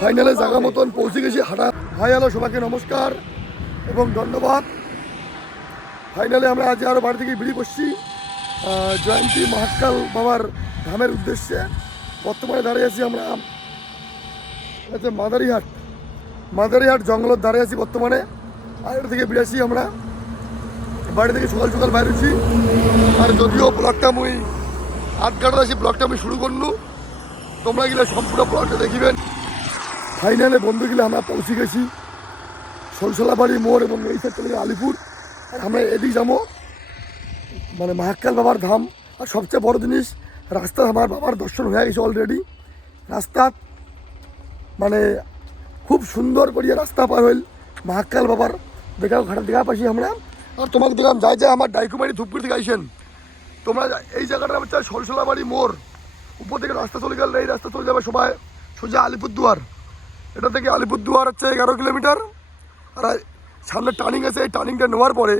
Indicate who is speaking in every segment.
Speaker 1: ফাইনালে জায়গা মতন পৌঁছে গেছি, হাঁটা। হাই, হ্যালো সবাইকে নমস্কার এবং ধন্যবাদ। ফাইনালে আমরা আজ আরও বাড়ি থেকে বেরিয়ে পড়ছি জয়ন্তী মহাকাল বাবার ধামের উদ্দেশ্যে। বর্তমানে দাঁড়িয়ে আছি আমরা আচ্ছা মাদারিহাট। মাদারিহাট জঙ্গলের দাঁড়িয়ে আছি বর্তমানে। আর এটা থেকে বেরিয়েছি আমরা, বাড়ি থেকে সকাল সকাল বাইরেছি আর যদিও ব্লগটা মুই আট ঘাটার আছি ব্লগটা আমি শুরু করলু, তোমরা গেলে সম্পূর্ণ ব্লগটা দেখিবেন। ফাইনালে বন্ধু গেলে আমরা পৌঁছে গেছি। সলসলাবাড়ি মোড় এবং এই সাইড থেকে আলিপুর। আর আমরা এদিক যাব। মানে মহাকাল বাবার ধাম। আর সবচেয়ে বড় জিনিস, রাস্তা আমার বাবার দর্শন হয়ে গেছে অলরেডি রাস্তা মানে খুব সুন্দর করিয়া রাস্তা পার হইল। মহাকাল বাবার দেখা ঘাটা দেখা পাইছি আমরা। আর তোমাকে দেখলাম, যাই যাই আমার ডাইকুমারি ধূপগুড়ি থেকে আইসেন। তোমরা এই জায়গাটা হচ্ছে সলসলাবাড়ি মোড়। উপর থেকে রাস্তা চলে গেলে, এই রাস্তা চলে যাবে সবাই। সোজা আলিপুরদুয়ার। এটা থেকে আলিপুরদুয়ার হচ্ছে এগারো কিলোমিটার। আর সামনে টার্নিং আছে, এই টার্নিংটা নেওয়ার পরে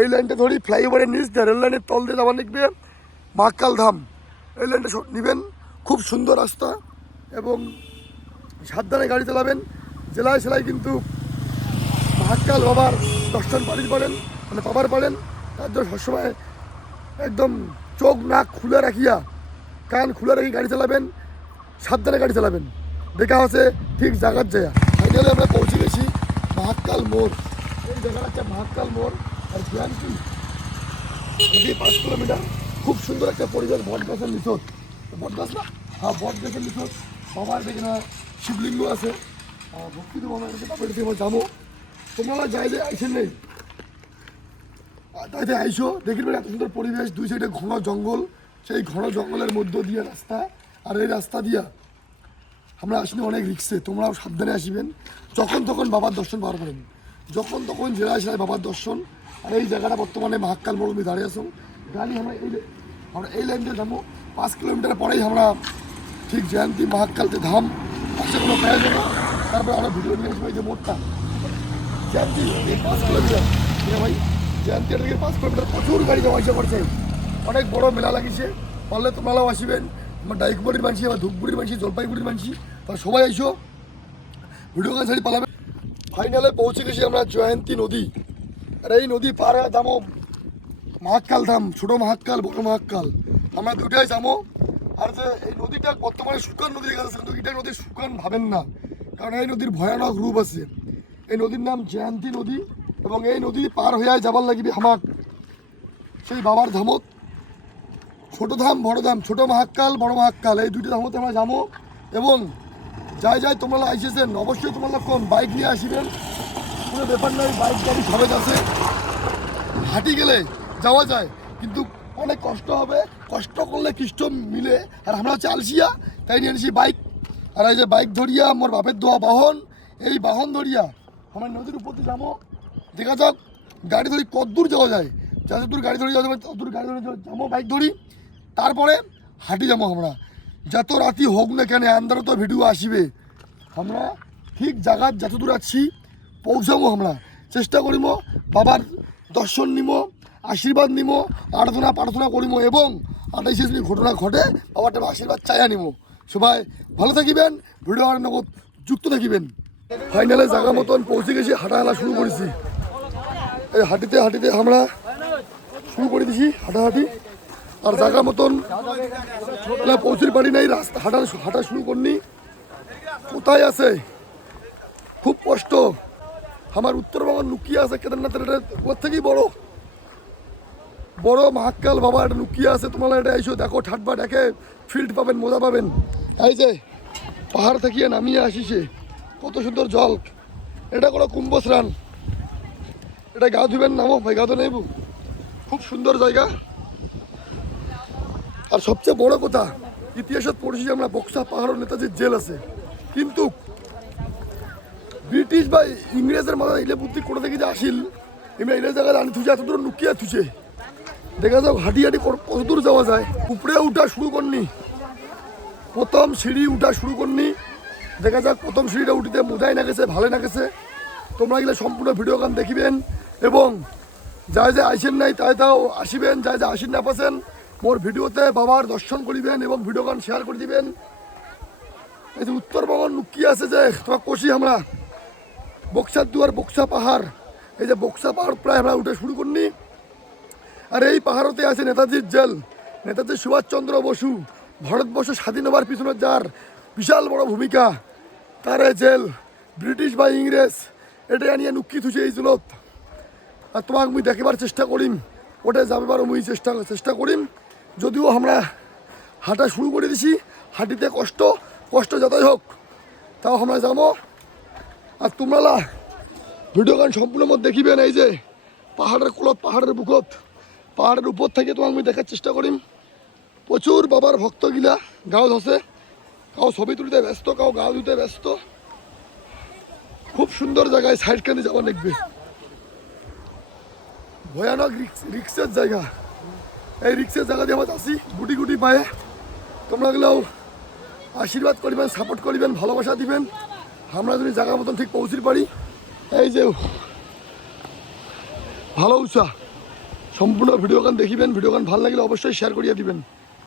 Speaker 1: এই লাইনটা ধরি ফ্লাইওভারের নিচ দিয়ে রেল লাইনের তল দিয়ে যাওয়ার লিখবে মহাকাল ধাম। এই লাইনটা নিবেন, খুব সুন্দর রাস্তা এবং সাবধানে গাড়ি চালাবেন। জেলায় সেলায় কিন্তু মহাকাল বাবার দর্শন পাড়ি পারেন মানে পাবার পারেন। তার জন্য সবসময় একদম চোখ নাক খুলে রাখিয়া, কান খুলে রাখি গাড়ি চালাবেন, সাবধানে গাড়ি চালাবেন। দেখা আছে ঠিক জায়গার জায়গা। ফাইনালি আমরা পৌঁছে গেছি মহাকাল মোড়। এই জায়গাটা হচ্ছে মহাকাল মোড় আর জ্ঞানকি এদিকে পাঁচ কিলোমিটার। খুব সুন্দর একটা পরিবেশ, বট গাছের নিচত। বট গাছ না? হ্যাঁ বট গাছের নিচত। সবার দেখে শিবলিঙ্গ আছে। ভক্তি দেবো আমরা তারপরে যাব। তোমরা যাই যে আইসেন নেই তাইতে আইসো। দেখবেন এত সুন্দর পরিবেশ, দুই সাইডে ঘন জঙ্গল। সেই ঘন জঙ্গলের মধ্য দিয়ে রাস্তা। আর এই রাস্তা দিয়া আমরা আসলে অনেক রিক্সে তোমরাও সাবধানে আসিবেন। যখন তখন বাবার দর্শন পাওয়ার করেন। যখন তখন জেলায় সেলায় বাবার দর্শন। আর এই জায়গাটা বর্তমানে মহাকাল মরুমি দাঁড়িয়ে আসো গাড়ি আমরা এই আমরা এই লাইন দিয়ে যাব। পাঁচ কিলোমিটার পরেই আমরা ঠিক জয়ন্তী মহাকালতে ধাম পাশে কোনো পেয়ে যাব। তারপরে আমরা ভিডিও নিয়ে আসব যে মোড়টা। জয়ন্তী, এই পাঁচ কিলোমিটার। ভাই, জয়ন্তী থেকে পাঁচ কিলোমিটার প্রচুর গাড়ি আসা করছে। অনেক বড় মেলা লাগিছে। পারলে তোমরাও আসিবেন। আমার ডাইকুবাড়ির মানসি আমার ধূপগুড়ির মানসি জলপাইগুড়ির মানসি তারা সবাই আইসো। ভিডিও গান ছাড়ি পালাবে। ফাইনালে পৌঁছে গেছি আমরা জয়ন্তী নদী। আর এই নদী পার হয়ে যাব মহাকাল ধাম, ছোট মহাকাল, বড় মহাকাল। আমরা দুটাই যাব। আর যে এই নদীটা বর্তমানে শুকান নদী গেছে কিন্তু এটা নদী শুকান ভাবেন না। কারণ এই নদীর ভয়ানক রূপ আছে। এই নদীর নাম জয়ন্তী নদী এবং এই নদী পার হয়ে যাবার লাগিবে হামাক সেই বাবার ধামত। ছোট ধাম, বড় ধাম, ছোট মহাকাল, বড় মহাকাল, এই দুটি ধামতে আমরা যাব। এবং যাই যাই তোমরা আইসেছেন অবশ্যই তোমরা কম বাইক নিয়ে আসিবেন। কোনো ব্যাপার নয় বাইক, গাড়ি, সবেজ আছে। হাঁটি গেলে যাওয়া যায়, কিন্তু অনেক কষ্ট হবে। কষ্ট করলে কৃষ্ট মিলে। আর আমরা হচ্ছে আলসিয়া, তাই নিয়ে এনেছি বাইক। আর এই যে বাইক ধরিয়া, মোর বাপের দোয়া বাহন, এই বাহন ধরিয়া আমরা নদীর উপর দিয়ে যাব। দেখা যাক, গাড়ি ধরি কত দূর যাওয়া যায়। যত দূর গাড়ি ধরে যাওয়া যাবে তত দূর গাড়ি ধরে যাব, বাইক ধরি। তারপরে হাঁটি যাব আমরা। যত রাতি হোক না কেন আন্দারও তো ভিডিও আসবে। আমরা ঠিক জায়গার যত দূর আছি, পৌঁছাবো আমরা। চেষ্টা করিব বাবার দর্শন নিব আশীর্বাদ নিব আরাধনা প্রার্থনা করিব এবং আঠাইশে যদি ঘটনা ঘটে বাবার আশীর্বাদ চাইয়া নিব সবাই ভালো থাকিবেন, ভিডিও নগদ যুক্ত থাকিবেন। ফাইনালে জায়গা মতন পৌঁছে গেছি হাঁটা হালা শুরু করেছি। এই হাঁটিতে হাঁটিতে আমরা শুরু করে দিছি হাঁটাহাঁটি। আর জায়গা মতন। পৌঁছির পারি নাই, রাস্তা হাঁটা হাঁটা শুরু করনি। কোথায় আছে? খুব কষ্ট। আমার উত্তরবঙ্গ লুকিয়ে আছে কেদারনাথের এটা ওর থেকেই বড়। বড় মহাকাল বাবা, এটা লুকিয়ে আছে তোমরা এটা এসো, দেখো ঠাটবা দেখে ফিল্ড পাবেন, মজা পাবেন। এই যে, পাহাড় থেকে নামিয়ে আসিছে। কত সুন্দর জল। এটা কোনো কুম্ভ স্নান। এটা গা ধুবেন নামো, ভাই, গা তো নেব খুব সুন্দর জায়গা। আর সবচেয়ে বড় কথা, ইতিহাসত পড়েছি যে আমরা বক্সা পাহাড় নেতাজির জেল আছে। কিন্তু ব্রিটিশ বা ইংরেজের মাথা ইলে বুদ্ধি করে দেখি যে আসিল এমনি ইংরেজ জায়গায় আনি থুছে এত দূর লুকিয়ে থুছে দেখা যাক হাঁটি হাঁটি কত দূর যাওয়া যায়। উপরে উঠা শুরু করনি। প্রথম সিঁড়ি উঠা শুরু করনি। দেখা যাক প্রথম সিঁড়িটা উঠিতে মোজাই না গেছে, ভালো না গেছে। তোমরা গেলে সম্পূর্ণ ভিডিও গান দেখিবেন এবং যাই যে আইসেন নাই, তাই তাও আসিবেন, যাই যে আসেন না পাচ্ছেন মোর ভিডিওতে বাবার দর্শন করিবেন এবং ভিডিও গান শেয়ার করে দিবেন। এই যে উত্তরবঙ্গ লুকিয়ে আছে যে তোমার কষি আমরা, বক্সার দুয়ার, বক্সা পাহাড়। এই যে বক্সা পাহাড় প্রায় আমরা উঠে শুরু করিনি। আর এই পাহাড়তে আছে নেতাজির জেল। নেতাজি সুভাষচন্দ্র বসু, ভারতবর্ষ স্বাধীন হবার পিছনে যার বিশাল বড় ভূমিকা, তার জেল, ব্রিটিশ বা ইংরেজ, এটা নিয়ে নুকি থুছে এই জলত। আর তোমাকে মুই দেখিবার চেষ্টা করিম, ওটা যাবার মুই চেষ্টা চেষ্টা করিম। যদিও আমরা হাঁটা শুরু করে দিছি, হাঁটিতে কষ্ট কষ্ট যতই হোক, তাও আমরা যাব। আর তোমরা ভিডিও গান সম্পূর্ণ মত দেখিবেন এই যে পাহাড়ের কুলত পাহাড়ের বুকত। পাহাড়ের উপর থেকে তোমাকে আমি দেখার চেষ্টা করিম। প্রচুর বাবার ভক্তগিলা গাও ধসে। কাউ ছবি তুলতে ব্যস্ত, কাউ গাও ধুতে ব্যস্ত। খুব সুন্দর জায়গায় সাইড কানে যাওয়া লাগবে ভয়ানক রিক্স, রিক্সের জায়গা। এই রিক্সের জায়গা দিয়ে আমার আসি গুটি গুটি পায়ে। তোমরা গেলেও আশীর্বাদ করিবেন সাপোর্ট করিবেন, ভালোবাসা দিবেন। আমরা যদি জায়গা মতন ঠিক পৌঁছির পারি, এই যে ভালো উৎসাহ। সম্পূর্ণ ভিডিও গান দেখিবেন ভিডিও গান ভালো লাগলে অবশ্যই শেয়ার করিয়া দিবেন।